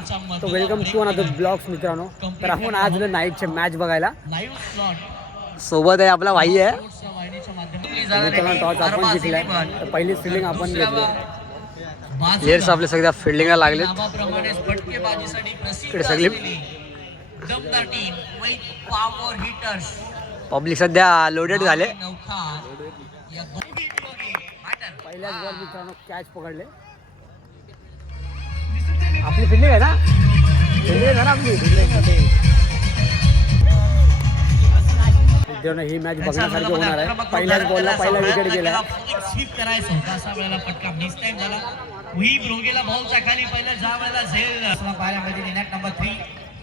तो welcome to another blogs मित्रांनो. तर आपण आज नाईटचे मॅच बघायला. सोबत आहे आपला भाई आहे मित्रांनो. टॉस आपण जिंकलाय. पहिली फिल्डिंग आपण घेतली. प्लेयर्स आपले सगळ्या फिल्डिंगला लागलेत. इकडे सगळी पब्लिक सध्या लोडेड झाले. पहिल्याच बॉल मित्रांनो कॅच पकडले. आपली फिल्डिंग आहे ना, फिल्डिंग आहे ना आपली. ही मॅच बघण्यासारखी होणार आहे. पहिल्याच बॉलला पहिला विकेट गेला. स्वीप करायचं होता असा वेळेला फटका मिस टाइम झाला. वही ब्रोगेला बॉलच्या खाली पहिला ज्या वेळेला झेल पायामध्ये नेट नंबर 3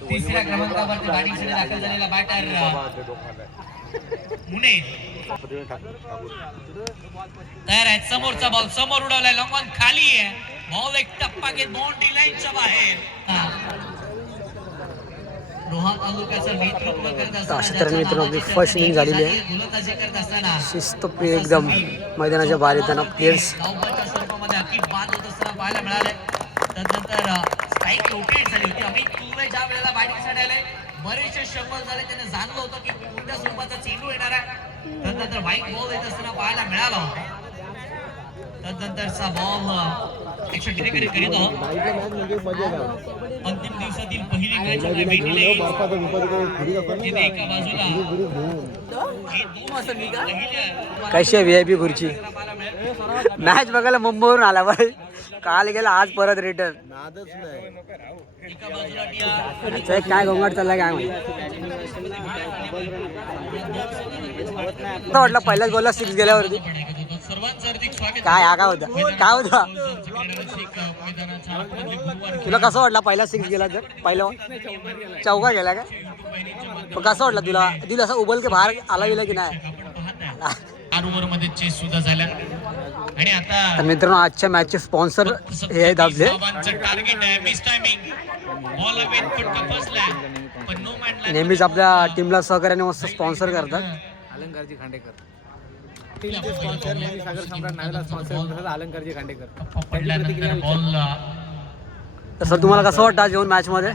तिसऱ्या क्रमांकावरती बॅटिंगसाठी दाखल झालेला बॅटर मुने तयार आहे. समोरचा बॉल समोर उडवलाय. लॉंग ऑन खाली आहे. बॉल एक टप्पा घेत बाउंड्री लाईनच्या बाहेर. अशा तऱ्हेने मित्रांनो आपली फर्स्ट इनिंग झालेली आहे. शिस्तप्रिय एकदम मैदानाच्या बाहेर येताना प्लेयर्स पाहायला मिळाले. त्यानंतर स्ट्राईक रोटेट झाली होती. अमित कुर्वे ज्या वेळेला बॅटिंगसाठी आले बरेचसे शंभर झाले. त्याने जाणलं होतं की कोणत्या स्वरूपाचा चेंडू येणार आहे. त्यानंतर व्हाईट बॉल येत असताना पाहायला मिळाला होता. त्यानंतरचा बॉल करीत आहोत. अंतिम दिवसातील पहिली मॅच एका बाजूला कशी आहे VIP खुर्ची. मॅच बघायला मुंबईवरून आला बाई. काल गेला आज परत रिटर्न. काय गोंगाट चाललाय काय माहिती. वाटलं पहिल्याच बॉलला 6 गेल्यावरती काय हा काय होता तुला कसं वाटलं पहिला 6 गेला तर पहिला चौका गेला का. कसं वाटलं तुला दिल असं उबल के बाहेर आला गेला की नाही. मध्ये चेस सुद्धा झाल्या. आणि आता मित्रांनो आजच्या मॅचचे स्पॉन्सर हे आहेत आपले. टार्गेट आहे मिस टायमिंग. बॉल अवेन फटका फसला पण नो मॅन. नेहमीच आपल्या टीमला सहकार्याने मस्त स्पॉन्सर करतात. अलंकारजी खांडेकर टीमचे स्पॉन्सर नेहमी सागर सम्राट नागला स्पॉन्सर करतात. अलंकारजी खांडेकर पडल्यानंतर बॉल. तसं तुम्हाला कसं वाटतं आज येऊन मॅच मध्ये.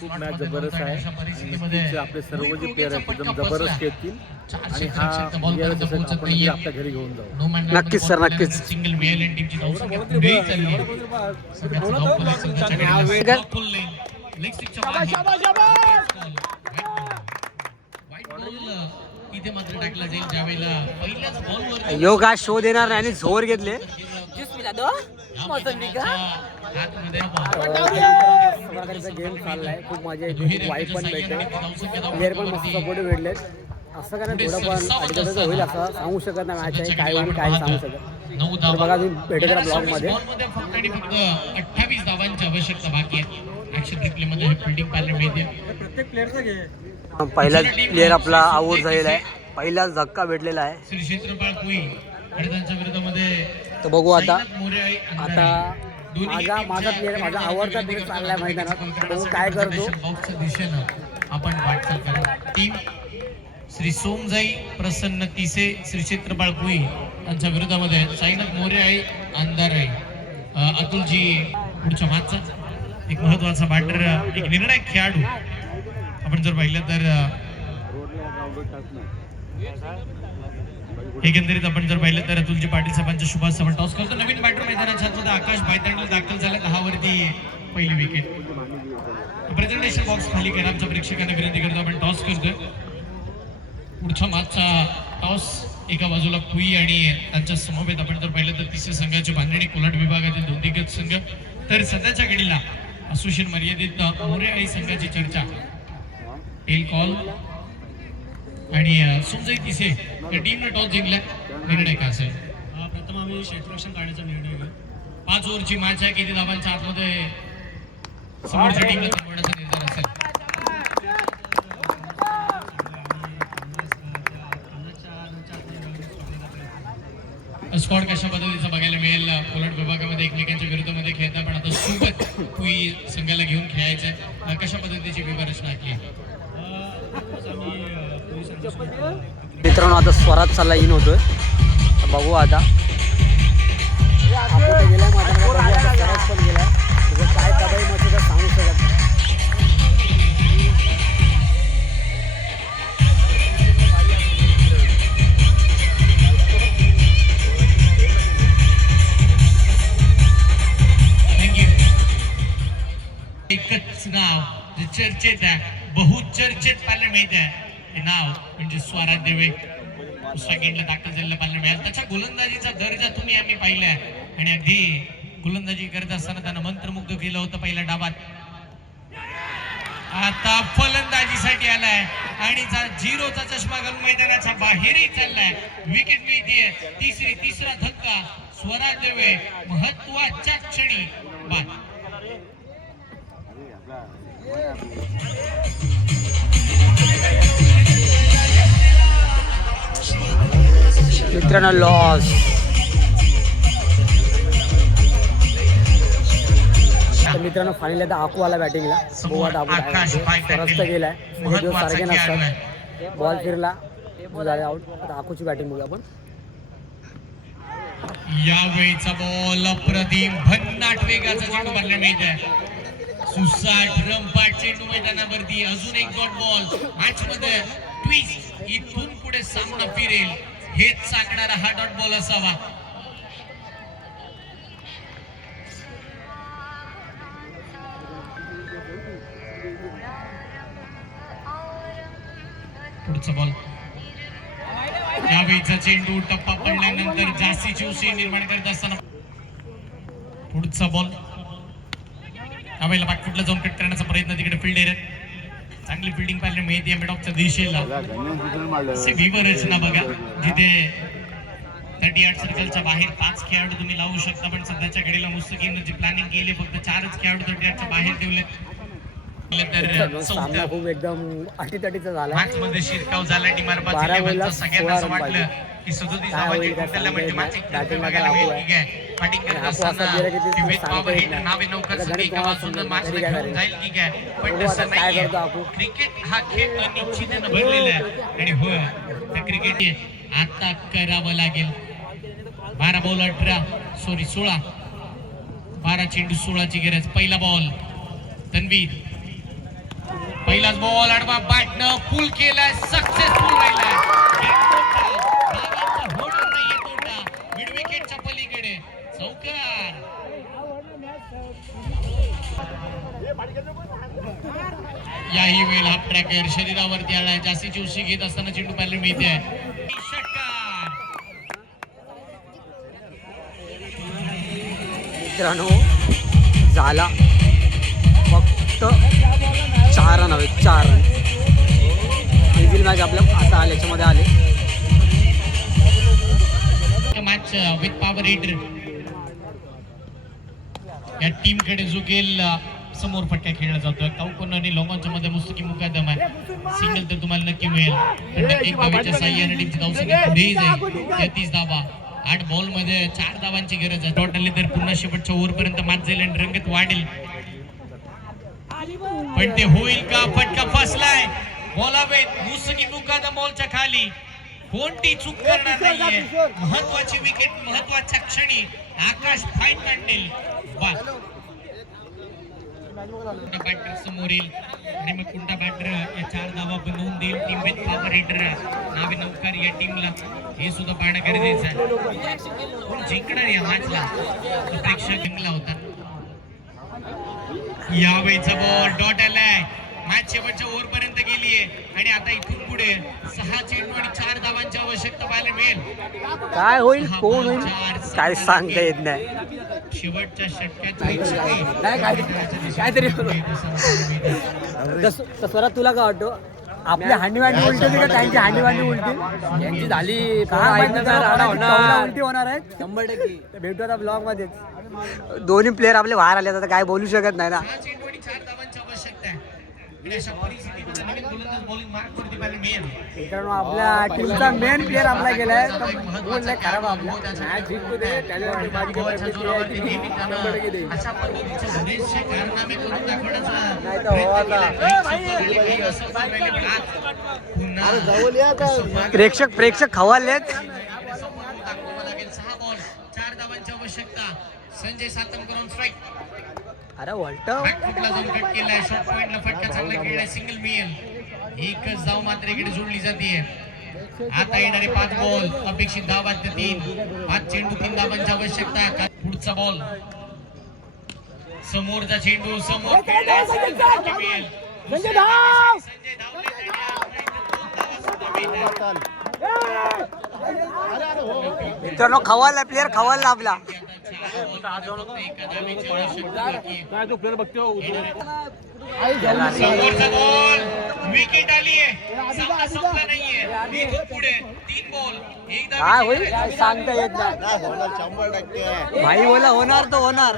खूप मॅच जबरदस्त आहे. आपले सर्व जे प्लेयर आहेत एकदम जबरदस्त खेळतील आणि हा आपल्या घरी घेऊन जाऊ. नक्कीच सर नक्कीच. सिंगल व्हीएलएन टीमची धाव संख्या पुढेही चालली आहे. इथे मात्र टाकला जाईल ज्यावेळेला पहिल्याच बॉलवर योग आज शो देणार नाही आणि झोर घेतले. गेम चाललाय. खूप मजा येते. खूप वाईट पण भेटते. प्लेअर पण मस्त सपोर्टिव्ह भेटलेत. असं कारण थोडं पण अडचण होईल असं सांगू शकत नाही. मॅच आहे काय होईल काय सांगू शकत. तर बघा तुम्ही भेटत ब्लॉग मध्ये. फक्त आणि फक्त 28 धावांची आवश्यकता बाकी आहे. ऍक्शन रिप्लेमध्ये हे फिल्डिंग पाहायला मिळते. प्रत्येक प्लेअरचा घे. पहिलाच प्लेअर आपला आउट झालेला आहे. पहिलाच धक्का भेटलेला आहे. श्री क्षेत्रपाळ कुई आणि त्यांच्या विरोधामध्ये तर बघू आता माझा प्लेअर माझा आवडता प्लेअर चाललाय मैदानात. बघू काय करतो. बॉक्सच्या दिशेनं आपण वाटचाल करू. टीम श्री सोमजाई प्रसन्न तिसे श्री क्षेत्रपाळ कुई यांच्या विरोधामध्ये साईनाथ मोरे आहे आमदार आहे अतुलजी पुढच्या मागचा एक महत्वाचा बॅटर एक निर्णायक खेळाडू आपण जर पाहिलं तर एकंदरीत आपण जर पाहिलं तर अतुलजी पाटील साहेबांच्या शुभास आपण टॉस करतो. नवीन बॅटर मैदानाच्या आतमध्ये आकाश बायतांडे दाखल झाला. 10 वरती पहिली विकेट. प्रेझेंटेशन बॉक्स खाली करा. आमच्या प्रेक्षकांना विनंती करतो आपण टॉस करतोय. पुढच्या मागचा टॉस एका बाजूला कुई आणि त्यांच्या समवेत आपण जर पाहिलं तर तिसऱ्या संघाची बांधणी कोल्हाट विभागातील 2 दिग्गज संघ. तर सध्याच्या घडीला असोसिएशन मर्यादित मोरे आई संघाची चर्चा टेल कॉल आणि सुमजाई तिसे या टीमने टॉस जिंकला. निर्णय काय असेल. प्रथम आम्ही क्षेत्ररक्षण काढण्याचा निर्णय घेऊ. 5 ओव्हरची मॅच आहे. किती धावांच्या आतमध्ये समोरच्या टीमला थांबवण्याचा निर्धार असेल. स्कॉट कशा पद्धतीचा बघायला मिळेल. कोल्हाट विभागामध्ये एकमेकांच्या विरोधामध्ये खेळतात पण आता सोबत कुई संघाला घेऊन खेळायचं आहे. कशा पद्धतीची व्यूहरचना केली. मित्रांनो आता स्वराज चालला इन होतोय. बघू आता गेला. तुझं काय कबाई मग तुझं सांगू शकत नाही. थँक्यू. एकच नाव जे चर्चेत आहे, बहुचर्चेत पाहायला मिळत आहे, हे नाव म्हणजे स्वराज देवे. सेकंडला दाखल झालेलं पाहायला मिळालं. त्याच्या गोलंदाजीचा दर्जा तुम्ही आम्ही पाहिलाय आणि अगदी गोलंदाजी करत असताना त्यानं मंत्रमुग्ध केलं होतं पहिल्या डावात. आता फलंदाजीसाठी आलाय आणि झिरोचा चष्मा घालून मैदानाच्या बाहेरही चाललाय. विकेट मिळते. तिसरा धक्का स्वराज देवे महत्वाच्या क्षणी बाद. मित्रांनो लॉस. तर मित्रांनो फायनल आता आकू आला बॅटिंगला. रस्त गेलाय. दिवस सारखे नसतात. बॉल फिरला झाले आउट. आता आकूची बॅटिंग बघूया आपण. यावेळीचा बॉल अप्रतिम भन्नाट वेगाचा चेंडू मारला मिळतोय. सुसाट रंपाट चेंडू मैदानावरती. अजून एक डॉट बॉल. मॅच मध्ये ट्विस्ट. इथून पुढे सामना फिरेल हेच सांगणारा हा डॉट बॉल असावा. पुढचा बॉल. यावेळीचा चेंडू टप्पा पडल्यानंतर जास्तीची उसळी निर्माण करत असताना पुढचा बॉल. यावेळेला बॅकफुटला जाऊन कट करण्याचा प्रयत्न. तिकडे फिल्डर चांगली फिल्डिंग पाहायला मिळते मिडऑफच्या दिशेला. विवर रचना बघा जिथे 38 सर्कलच्या बाहेर 5 खेळाडू तुम्ही लावू शकता, पण सध्याच्या घडीला मुस्तकीमने जी प्लॅनिंग केली फक्त 4च खेळाडू 38च्या बाहेर ठेवले. सामना खूप एकदम अटीतटीचा झाला. मॅच मध्ये शिरकाव झाला. टीमार्फत सगळ्यांना असं वाटलं की 37 धावांची टोटल म्हणजे मॅच एक बघायला मिळेल. ठीक आहे, बॅटिंग करत असताना नावे नौकर सगळी गावातून मॅच घेऊन जाईल. ठीक आहे, पण तसं नाहीये. क्रिकेट हा खेळ अनिश्चिततेने भरलेला आहे आणि होय त्या क्रिकेट आता करावं लागेल. 12 बॉल 16 12 चेंडू 16ची गरज. पहिला बॉल तन्वीर. पहिलाच बॉल आडवा बॅटनं पुल केलाय. सक्सेसफुल राहिलाय. होणार नाहीये तोटा. मिड विकेटच्या पलीकडे चौकार. याही वेळेला हा ट्रॅकर शरीरावरती आलाय. जास्तीची उशी घेत असताना चेंडू पाहायला मिळते. मित्रांनो झाला फक्त 4 रन हवे. 4 रन. इझिल मॅच आपल्या आता आले याच्यामध्ये आले. मॅच विथ पॉवर हिटर या टीम कडे जो गेल समोर फटका खेळला जातोय. काउकोन आणि लॉंगॉनच्या मध्ये मुस्तकी मुकादम आहे. सिंगल तर तुम्हाला नक्की मिळेल. एक बावीच्या साह्याने टीमची धावसंख्या पुढेही जाईल. 33 धावा. 8 बॉल मध्ये 4 धावांची गरज आहे. टोटली तर पुन्हा शेवटच्या ओव्हर पर्यंत मॅच जाईल आणि रंगत वाढेल. पण ते होईल का? फटका फसलाय. बॉलावेत मुस्तकी मुकादम बॉलच्या खाली. कोणती चूक करणार नाहीये. महत्वाची विकेट महत्वाच्या क्षणी आकाश फाईन काढेल. बॅटर समोर येईल आणि मग कोणता बॅटर या 4 धावा बनवून देईल. टीम विथ पॉवर हिटर नावी नौकर या टीमला हे सुद्धा पाहणं गरजेचं आहे. कोण जिंकणार या मॅचला प्रेक्षक जिंकला होता. यावेळीचा बॉल डॉट आलाय. मॅच शेवटच्या ओव्हर पर्यंत गेलीये आणि आता इथून पुढे 6 चेंडू आणि 4 धावांची आवश्यकता पाहायला मिळेल. काय होईल कोण होईल काय सांगता येत नाही. शेवटच्या षटकात काहीतरी तसं तुला काय वाटतं? आपल्या हांडीवांडी उलटी का त्यांची हांडीवांडी उलटी? यांची झाली उलटी होणार आहे 100%. भेटू आता ब्लॉग मध्ये. दोन्ही प्लेअर आपले बाहेर आले आता काय बोलू शकत नाही ना. 6 चेंडू आणि 4 धावांची आवश्यकता आहे. अशा परिस्थितीमध्ये नवीन गोलंदाज बॉलिंग मार्क वरती पाहिजे मेन. मित्रांनो आपल्या टीमचा मेन प्लेअर आपला गेलाय तर बोललाय खराब आपला मॅच जिंकू दे. गोलच्या जोरावरती नेहमी त्यानं अशा पद्धतीचे बरेचसे कारनामे करून दाखवण्याचा प्रेक्षक खवालेत. 6 बॉल 4 धावांची आवश्यकता. Sanjay Satamkar on strike. अरे वॉल्ट बॅकफुटला जाऊन कट केलाय, शॉर्ट पॉइंटला फटका चांगला खेळलाय, सिंगल मिळेल. एकच धाव मात्र इकडे जोडली जाते. आता येणारे 5 बॉल अपेक्षित धाव वाजते 3. 5 चेंडू 3 धावांची आवश्यकता आहे. पुढचा बॉल, समोरचा चेंडू समोर खेळलाय, संजय मिळेल. संजय धावले मित्रांनो, खवायला प्लेअर खवायला आपला. काय तो प्लेअर बघतो समोरचा बॉल, विकेट आली आहे. सामना संपला नाहीये, इथून पुढे 3 बॉल, एकदा काय होईल काय सांगता येत नाही. भाई बोला होणार तो होणार.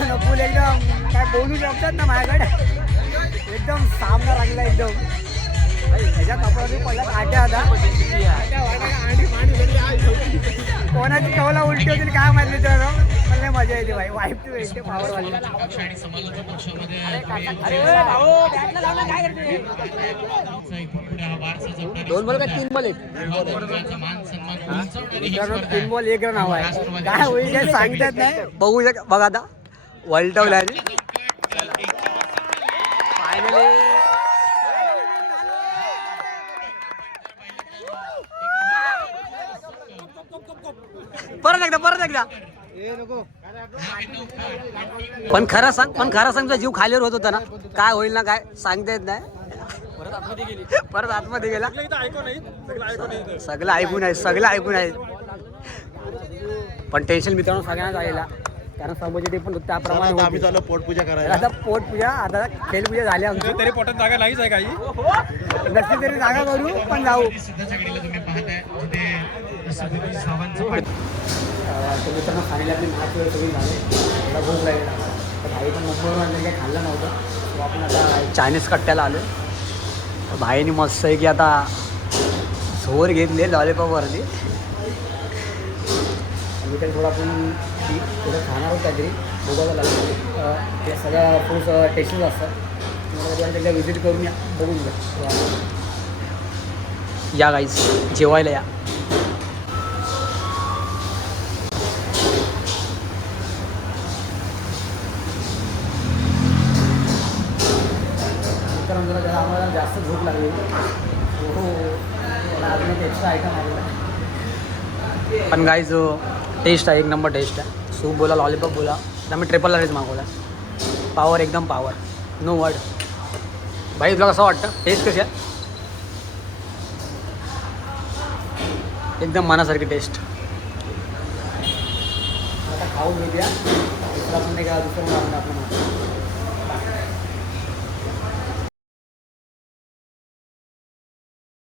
नकुल एकदम काय बोलू शकतात ना माझ्याकडे. एकदम सामना लागला एकदम. ह्याच्या कपड्यावर पहिला आट्या आता कोणाची कवला उलटी होतील काय माहिती मित्रांनो. मला मजा येते भाई. वाईफ टू वेट पावर वाली. पक्ष आणि समालोचक पक्षामध्ये इथून पुढे हा वारसा जपणारी 2 बॉल का 3 बॉल आहेत स्पर्धेचा मान सन्मान उंचावणारी ही मित्रांनो. स्पर्धा 3 बॉल 1 रन हवा आहे. काय होईल काय सांगतात नाही. बघू शक बघा आता वर्ल्ड आणि फायनली परत एकदा पण खरं सांग तुझा जीव खालीवर होत होता ना. काय होईल ना काय सांगता येत नाही. परत आतमध्ये गेला. सगळं ऐकून आहे. पण टेन्शन मित्रांनो सगळ्यांना जायला, कारण समोरचे ते पण त्याप्रमाणे होते. आम्ही चालू पोटपूजा करायला. आता पोटपूजा, आता खेळपूजा झाली आमची. तरी पोटात जागा नाहीच आहे काही. नक्की तरी जागा करू पण जाऊ. सिद्धाच्या घडीला तुम्ही पाहताय जिथे सदतीश धावांचं पण तर मित्रांनो फायनली आपली मॅच वेळ सगळी झाली. मला भूक लागेल. तर भाई पण नंबरवर आणलं काही खाल्लं नव्हतं. तो आपण आता चायनीज कट्ट्याला आलो. भाईने मस्त आहे की आता झोर घेतले लॉलीपॉपवरती. मी तर थोडं आपण थोडं खाणार आहोत काहीतरी. बघावं लागेल. ते सगळ्या फूड्स टेस्टिंग असतात. मला त्याला व्हिजिट करून या, बघून घ्या. या गाईज जेवायला या. मित्रांनो जरा आम्हाला जास्त झोप लागली. हो अजून एक एक्स्ट्रा आयटम आलेला. पण गाईज टेस्ट आहे, एक नंबर टेस्ट आहे. सूप बोला, लॉलीपॉप बोला, तर आम्ही ट्रिपल राईस मागवला. पावर एकदम पावर, नो वर्ड. भाई तुला कसं वाटतं? टेस्ट कशी आहे? एकदम मनासारखी टेस्ट. आता खाऊन घेऊया. दुसरा पण नाही का दुसरं आपण